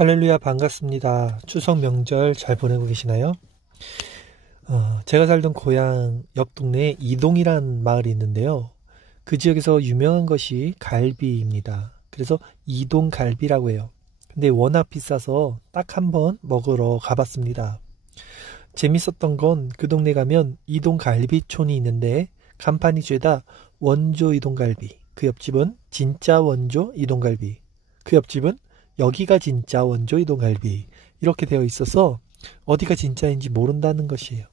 할렐루야, 반갑습니다. 추석 명절 잘 보내고 계시나요? 제가 살던 고향 옆 동네에 이동이란 마을이 있는데요. 그 지역에서 유명한 것이 갈비입니다. 그래서 이동갈비라고 해요. 근데 워낙 비싸서 딱 한 번 먹으러 가봤습니다. 재밌었던 건 그 동네 가면 이동갈비촌이 있는데 간판이 죄다 원조 이동갈비, 그 옆집은 진짜 원조 이동갈비, 그 옆집은 여기가 진짜 원조 이동갈비, 이렇게 되어 있어서 어디가 진짜인지 모른다는 것이에요.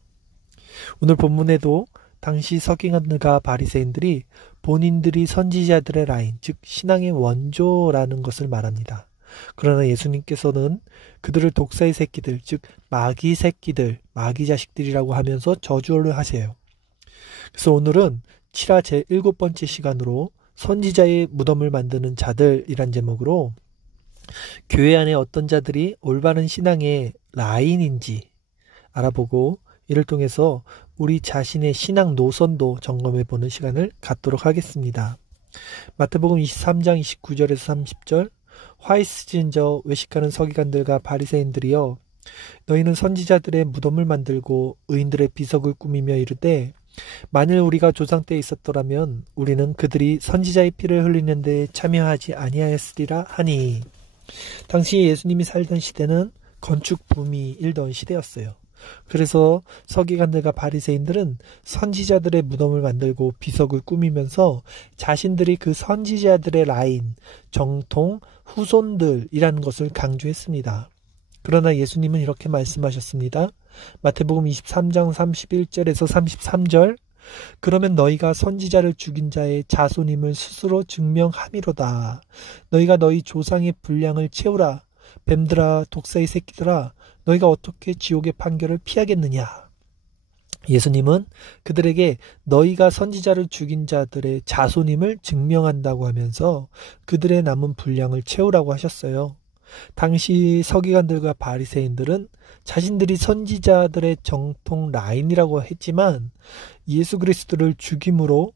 오늘 본문에도 당시 서기관들과 바리새인들이 본인들이 선지자들의 라인, 즉 신앙의 원조라는 것을 말합니다. 그러나 예수님께서는 그들을 독사의 새끼들, 즉 마귀 새끼들, 마귀 자식들이라고 하면서 저주를 하세요. 그래서 오늘은 7화 제7번째 시간으로 선지자의 무덤을 만드는 자들이란 제목으로 교회 안에 어떤 자들이 올바른 신앙의 라인인지 알아보고 이를 통해서 우리 자신의 신앙 노선도 점검해보는 시간을 갖도록 하겠습니다. 마태복음 23장 29절에서 30절, 화 있으신 저 외식하는 서기관들과 바리새인들이여, 너희는 선지자들의 무덤을 만들고 의인들의 비석을 꾸미며 이르되, 만일 우리가 조상 때 있었더라면 우리는 그들이 선지자의 피를 흘리는 데 참여하지 아니하였으리라 하니. 당시 예수님이 살던 시대는 건축 붐이 일던 시대였어요. 그래서 서기관들과 바리새인들은 선지자들의 무덤을 만들고 비석을 꾸미면서 자신들이 그 선지자들의 라인, 정통, 후손들이라는 것을 강조했습니다. 그러나 예수님은 이렇게 말씀하셨습니다. 마태복음 23장 31절에서 33절, 그러면 너희가 선지자를 죽인 자의 자손임을 스스로 증명함이로다. 너희가 너희 조상의 분량을 채우라. 뱀들아, 독사의 새끼들아, 너희가 어떻게 지옥의 판결을 피하겠느냐. 예수님은 그들에게 너희가 선지자를 죽인 자들의 자손임을 증명한다고 하면서 그들의 남은 분량을 채우라고 하셨어요. 당시 서기관들과 바리새인들은 자신들이 선지자들의 정통 라인이라고 했지만 예수 그리스도를 죽임으로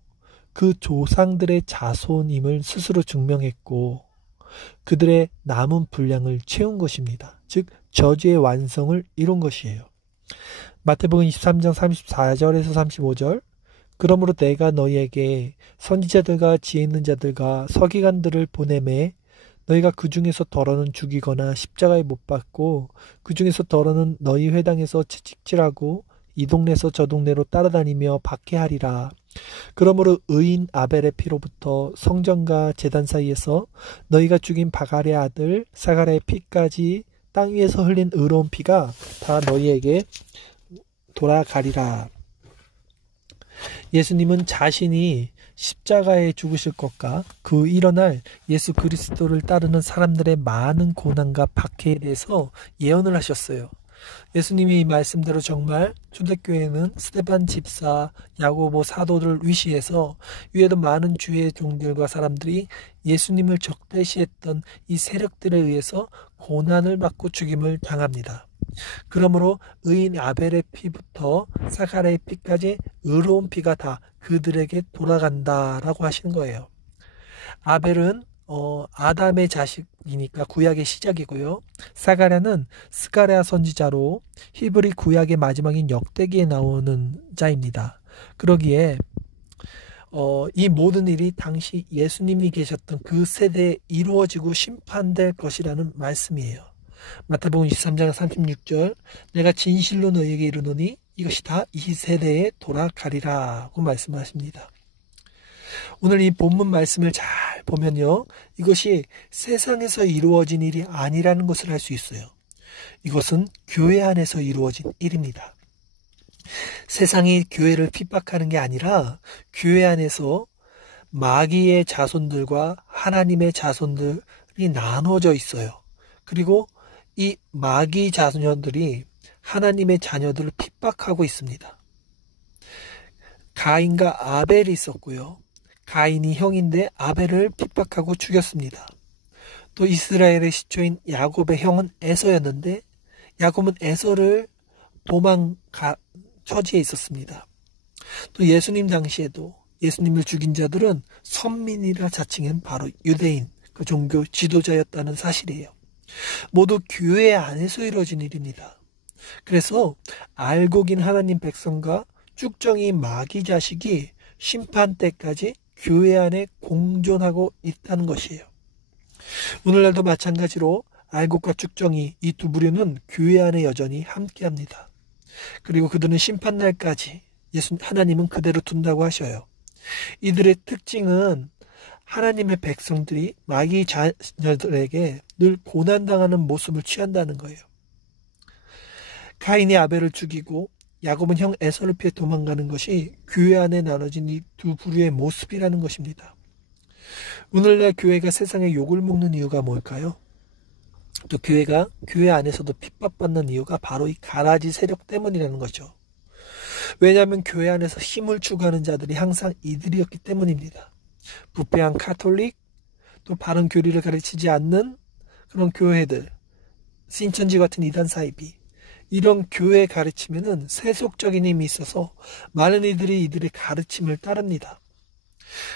그 조상들의 자손임을 스스로 증명했고 그들의 남은 분량을 채운 것입니다. 즉 저주의 완성을 이룬 것이에요. 마태복음 23장 34절에서 35절, 그러므로 내가 너희에게 선지자들과 지혜 있는 자들과 서기관들을 보내매 너희가 그 중에서 더러는 죽이거나 십자가에 못 박고 그 중에서 더러는 너희 회당에서 채찍질하고 이 동네에서 저 동네로 따라다니며 박해하리라. 그러므로 의인 아벨의 피로부터 성전과 제단 사이에서 너희가 죽인 바갈의 아들 사갈의 피까지 땅 위에서 흘린 의로운 피가 다 너희에게 돌아가리라. 예수님은 자신이 십자가에 죽으실 것과 그 일어날 예수 그리스도를 따르는 사람들의 많은 고난과 박해에 대해서 예언을 하셨어요. 예수님이 말씀대로 정말 초대교회는 스데반 집사, 야고보 사도들을 위시해서 위에도 많은 주의 종들과 사람들이 예수님을 적대시했던 이 세력들에 의해서 고난을 받고 죽임을 당합니다. 그러므로 의인 아벨의 피부터 사갈의 피까지 의로운 피가 다 그들에게 돌아간다라고 하시는 거예요. 아벨은 아담의 자식이니까 구약의 시작이고요. 사가랴는 스가랴 선지자로 히브리 구약의 마지막인 역대기에 나오는 자입니다. 그러기에 이 모든 일이 당시 예수님이 계셨던 그 세대에 이루어지고 심판될 것이라는 말씀이에요. 마태복음 23장 36절, 내가 진실로 너희에게 이르노니 이것이 다 이 세대에 돌아가리라고 말씀하십니다. 오늘 이 본문 말씀을 잘 보면요, 이것이 세상에서 이루어진 일이 아니라는 것을 알 수 있어요. 이것은 교회 안에서 이루어진 일입니다. 세상이 교회를 핍박하는 게 아니라 교회 안에서 마귀의 자손들과 하나님의 자손들이 나눠져 있어요. 그리고 이 마귀 자녀들이 하나님의 자녀들을 핍박하고 있습니다. 가인과 아벨이 있었고요. 가인이 형인데 아벨을 핍박하고 죽였습니다. 또 이스라엘의 시초인 야곱의 형은 에서였는데 야곱은 에서를 처지에 있었습니다. 또 예수님 당시에도 예수님을 죽인 자들은 선민이라 자칭한 바로 유대인, 그 종교 지도자였다는 사실이에요. 모두 교회 안에서 이루어진 일입니다. 그래서 알곡인 하나님 백성과 쭉정이 마귀 자식이 심판 때까지 교회 안에 공존하고 있다는 것이에요. 오늘날도 마찬가지로 알곡과 쭉정이 이 두 부류는 교회 안에 여전히 함께합니다. 그리고 그들은 심판날까지 하나님은 그대로 둔다고 하셔요. 이들의 특징은 하나님의 백성들이 마귀 자녀들에게 늘 고난당하는 모습을 취한다는 거예요. 가인이 아벨을 죽이고 야곱은 형 에서를 피해 도망가는 것이 교회 안에 나눠진 이 두 부류의 모습이라는 것입니다. 오늘날 교회가 세상의 욕을 먹는 이유가 뭘까요? 또 교회가 교회 안에서도 핍박받는 이유가 바로 이 가라지 세력 때문이라는 거죠. 왜냐하면 교회 안에서 힘을 추구하는 자들이 항상 이들이었기 때문입니다. 부패한 카톨릭, 또 바른 교리를 가르치지 않는 그런 교회들, 신천지 같은 이단 사이비, 이런 교회 가르치면은 세속적인 힘이 있어서 많은 이들이 이들의 가르침을 따릅니다.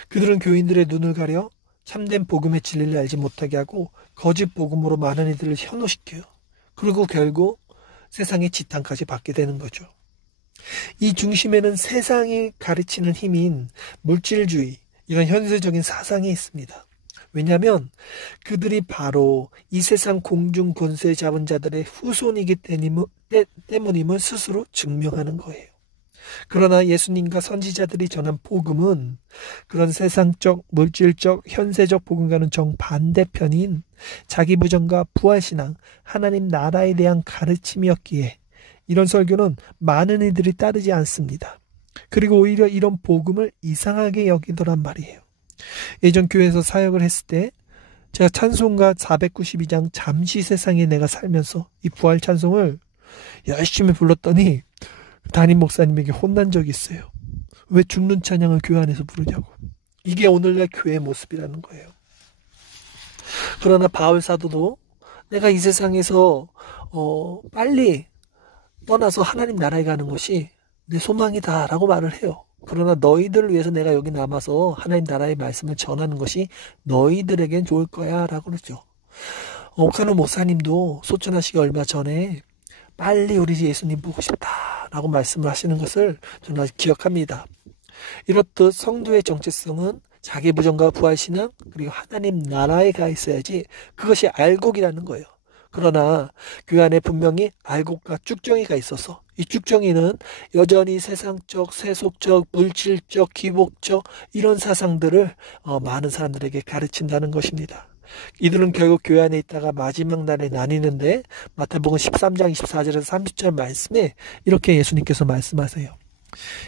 그들은 교인들의 눈을 가려 참된 복음의 진리를 알지 못하게 하고 거짓 복음으로 많은 이들을 현혹시켜요. 그리고 결국 세상의 지탄까지 받게 되는 거죠. 이 중심에는 세상이 가르치는 힘인 물질주의, 이런 현세적인 사상이 있습니다. 왜냐하면 그들이 바로 이 세상 공중 권세 잡은 자들의 후손이기 때문임을 스스로 증명하는 거예요. 그러나 예수님과 선지자들이 전한 복음은 그런 세상적, 물질적, 현세적 복음과는 정반대편인 자기 부정과 부활신앙, 하나님 나라에 대한 가르침이었기에 이런 설교는 많은 이들이 따르지 않습니다. 그리고 오히려 이런 복음을 이상하게 여기더란 말이에요. 예전 교회에서 사역을 했을 때 제가 찬송가 492장 잠시 세상에 내가 살면서 이 부활 찬송을 열심히 불렀더니 담임 목사님에게 혼난 적이 있어요. 왜 죽는 찬양을 교회 안에서 부르냐고. 이게 오늘날 교회의 모습이라는 거예요. 그러나 바울 사도도 내가 이 세상에서 빨리 떠나서 하나님 나라에 가는 것이 내 소망이다 라고 말을 해요. 그러나 너희들을 위해서 내가 여기 남아서 하나님 나라의 말씀을 전하는 것이 너희들에겐 좋을 거야 라고 그러죠. 옥하노 목사님도 소천하시기 얼마 전에 빨리 우리 예수님 보고 싶다 라고 말씀을 하시는 것을 저는 아직 기억합니다. 이렇듯 성도의 정체성은 자기 부정과 부활신앙, 그리고 하나님 나라에 가 있어야지 그것이 알곡이라는 거예요. 그러나 그 안에 분명히 알곡과 쭉정이가 있어서 이 쭉정이는 여전히 세상적, 세속적, 물질적, 기복적 이런 사상들을 많은 사람들에게 가르친다는 것입니다. 이들은 결국 교회 안에 있다가 마지막 날에 나뉘는데 마태복음 13장 24절에서 30절 말씀에 이렇게 예수님께서 말씀하세요.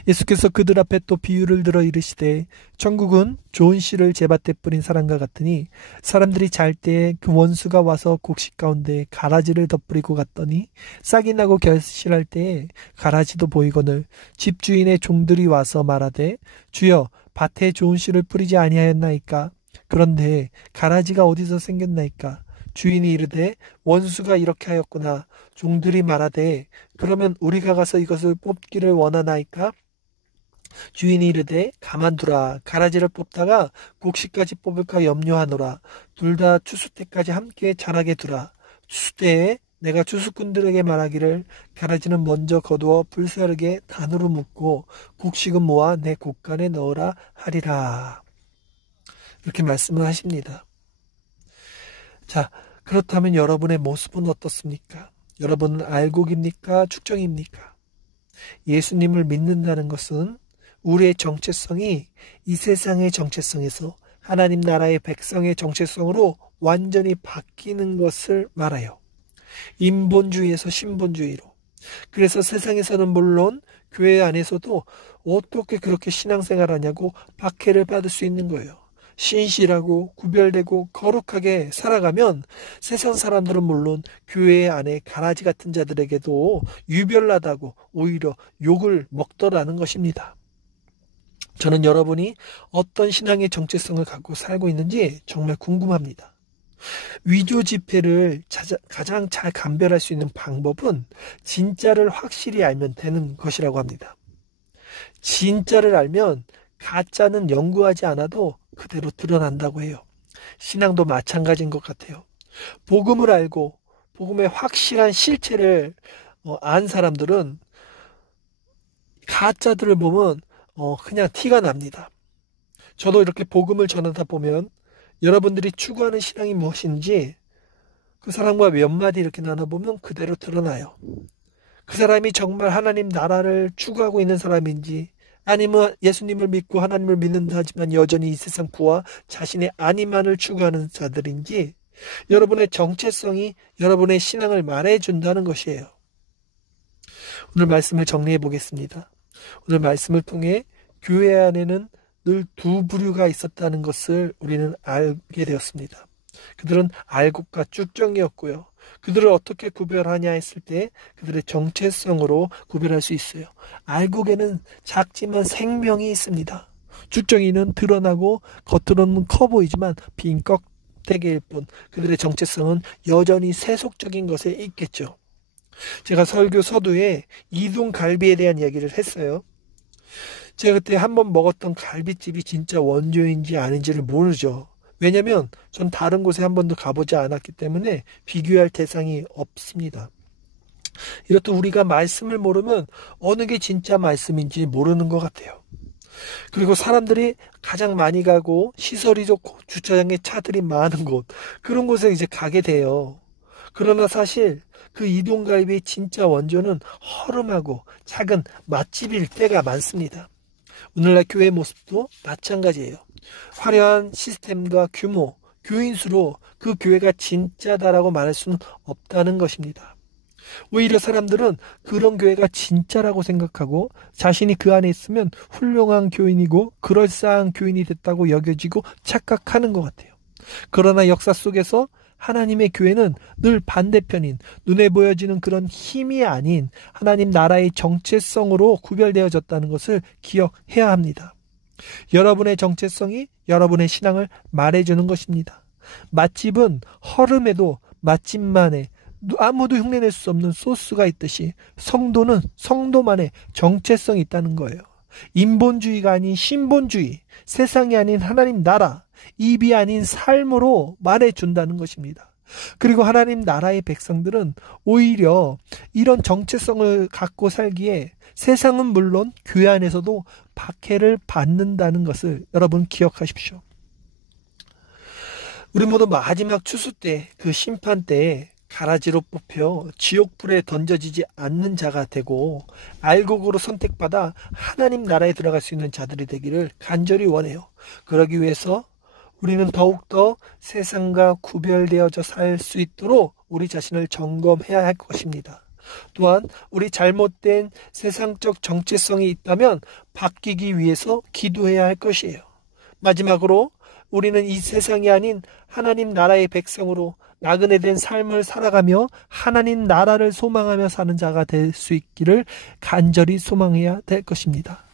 예수께서 그들 앞에 또 비유를 들어 이르시되 천국은 좋은 씨를 제밭에 뿌린 사람과 같으니 사람들이 잘 때에 그 원수가 와서 곡식 가운데 가라지를 덧뿌리고 갔더니 싹이 나고 결실할 때에 가라지도 보이거늘 집주인의 종들이 와서 말하되 주여 밭에 좋은 씨를 뿌리지 아니하였나이까 그런데 가라지가 어디서 생겼나이까 주인이 이르되 원수가 이렇게 하였구나. 종들이 말하되 그러면 우리가 가서 이것을 뽑기를 원하나이까? 주인이 이르되 가만두라. 가라지를 뽑다가 곡식까지 뽑을까 염려하노라. 둘 다 추수 때까지 함께 자라게 두라. 추수 때에 내가 추수꾼들에게 말하기를 가라지는 먼저 거두어 불사르게 단으로 묶고 곡식은 모아 내 곡간에 넣으라 하리라. 이렇게 말씀을 하십니다. 자, 그렇다면 여러분의 모습은 어떻습니까? 여러분은 알곡입니까? 축정입니까? 예수님을 믿는다는 것은 우리의 정체성이 이 세상의 정체성에서 하나님 나라의 백성의 정체성으로 완전히 바뀌는 것을 말해요. 인본주의에서 신본주의로. 그래서 세상에서는 물론 교회 안에서도 어떻게 그렇게 신앙생활하냐고 박해를 받을 수 있는 거예요. 신실하고 구별되고 거룩하게 살아가면 세상 사람들은 물론 교회 안에 가라지 같은 자들에게도 유별나다고 오히려 욕을 먹더라는 것입니다. 저는 여러분이 어떤 신앙의 정체성을 갖고 살고 있는지 정말 궁금합니다. 위조 지폐를 가장 잘 감별할 수 있는 방법은 진짜를 확실히 알면 되는 것이라고 합니다. 진짜를 알면 가짜는 연구하지 않아도 그대로 드러난다고 해요. 신앙도 마찬가지인 것 같아요. 복음을 알고 복음의 확실한 실체를 안 사람들은 가짜들을 보면 그냥 티가 납니다. 저도 이렇게 복음을 전하다 보면 여러분들이 추구하는 신앙이 무엇인지 그 사람과 몇 마디 이렇게 나눠보면 그대로 드러나요. 그 사람이 정말 하나님 나라를 추구하고 있는 사람인지, 아니면 예수님을 믿고 하나님을 믿는다 하지만 여전히 이 세상 부와 자신의 안위만을 추구하는 자들인지, 여러분의 정체성이 여러분의 신앙을 말해준다는 것이에요. 오늘 말씀을 정리해 보겠습니다. 오늘 말씀을 통해 교회 안에는 늘 두 부류가 있었다는 것을 우리는 알게 되었습니다. 그들은 알곡과 쭉정이었고요. 그들을 어떻게 구별하냐 했을 때 그들의 정체성으로 구별할 수 있어요. 알곡에는 작지만 생명이 있습니다. 쭉정이는 드러나고 겉으로는 커 보이지만 빈 껍데기일 뿐, 그들의 정체성은 여전히 세속적인 것에 있겠죠. 제가 설교 서두에 이동 갈비에 대한 이야기를 했어요. 제가 그때 한번 먹었던 갈비집이 진짜 원조인지 아닌지를 모르죠. 왜냐면 전 다른 곳에 한 번도 가보지 않았기 때문에 비교할 대상이 없습니다. 이렇듯 우리가 말씀을 모르면 어느 게 진짜 말씀인지 모르는 것 같아요. 그리고 사람들이 가장 많이 가고 시설이 좋고 주차장에 차들이 많은 곳, 그런 곳에 이제 가게 돼요. 그러나 사실 그 이동갈비의 진짜 원조는 허름하고 작은 맛집일 때가 많습니다. 오늘날 교회의 모습도 마찬가지예요. 화려한 시스템과 규모, 교인 수로 그 교회가 진짜다라고 말할 수는 없다는 것입니다. 오히려 사람들은 그런 교회가 진짜라고 생각하고 자신이 그 안에 있으면 훌륭한 교인이고 그럴싸한 교인이 됐다고 여겨지고 착각하는 것 같아요. 그러나 역사 속에서 하나님의 교회는 늘 반대편인, 눈에 보여지는 그런 힘이 아닌 하나님 나라의 정체성으로 구별되어졌다는 것을 기억해야 합니다. 여러분의 정체성이 여러분의 신앙을 말해주는 것입니다. 맛집은 허름해도 맛집만의, 아무도 흉내낼 수 없는 소스가 있듯이 성도는 성도만의 정체성이 있다는 거예요. 인본주의가 아닌 신본주의, 세상이 아닌 하나님 나라, 입이 아닌 삶으로 말해준다는 것입니다. 그리고 하나님 나라의 백성들은 오히려 이런 정체성을 갖고 살기에 세상은 물론 교회 안에서도 박해를 받는다는 것을 여러분 기억하십시오. 우리 모두 마지막 추수 때, 그 심판 때에 가라지로 뽑혀 지옥불에 던져지지 않는 자가 되고 알곡으로 선택받아 하나님 나라에 들어갈 수 있는 자들이 되기를 간절히 원해요. 그러기 위해서 우리는 더욱더 세상과 구별되어져 살 수 있도록 우리 자신을 점검해야 할 것입니다. 또한 우리 잘못된 세상적 정체성이 있다면 바뀌기 위해서 기도해야 할 것이에요. 마지막으로 우리는 이 세상이 아닌 하나님 나라의 백성으로 나그네 된 삶을 살아가며 하나님 나라를 소망하며 사는 자가 될 수 있기를 간절히 소망해야 될 것입니다.